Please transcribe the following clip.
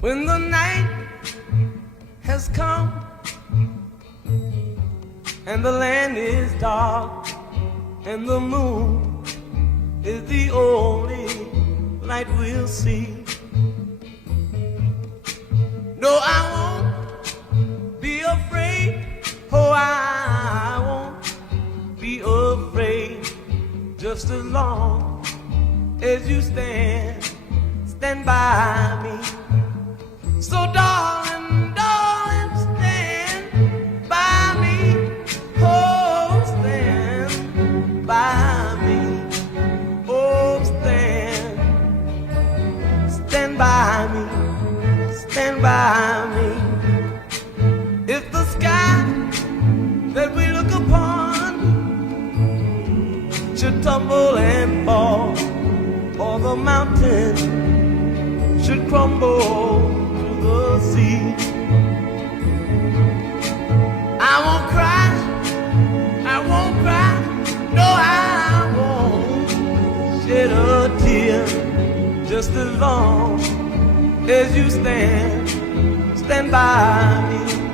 When the night has come and the land is dark and the moon is the only light we'll see. No, I won't be afraid. Oh, I won't be afraid. Just as long as you stand by me. So darling, darling, stand by me. Oh, stand by me. Oh, stand by me. Stand by me. If the sky that we look upon should tumble and fall, or the mountain should crumble to the sea, I won't cry, no, I won't shed a tear. Just as long as you stand by me.